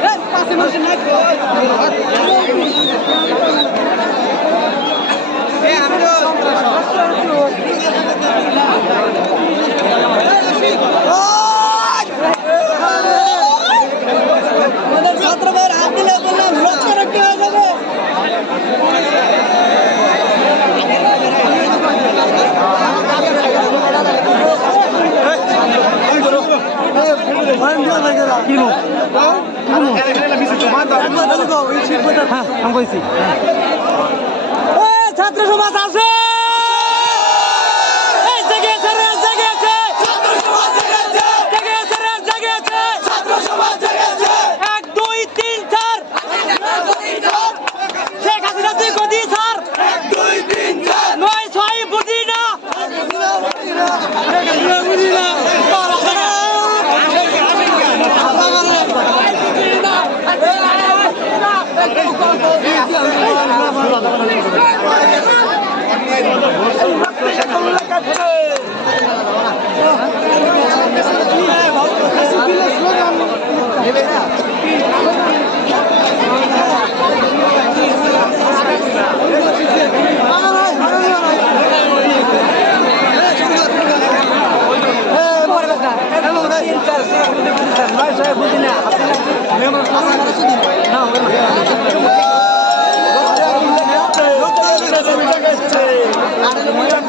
Hey, passe-moi, j'ai mal. হ্যাঁ, ছাত্র সমাজ আছে?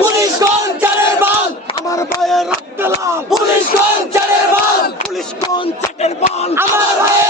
পুলিশ কোন চালের বাল? আমার ভাইয়ের রক্ত লাল। পুলিশ কোন চাটের বাল? আমার ভাইয়ের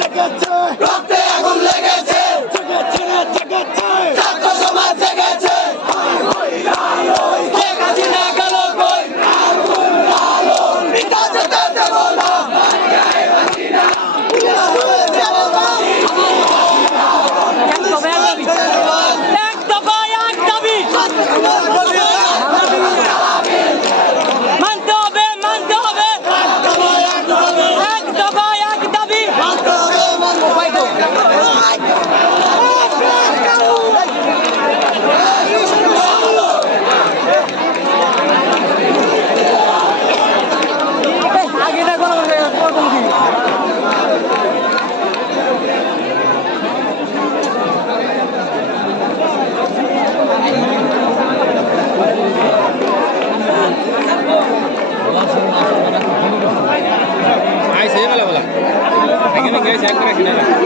লেগেছে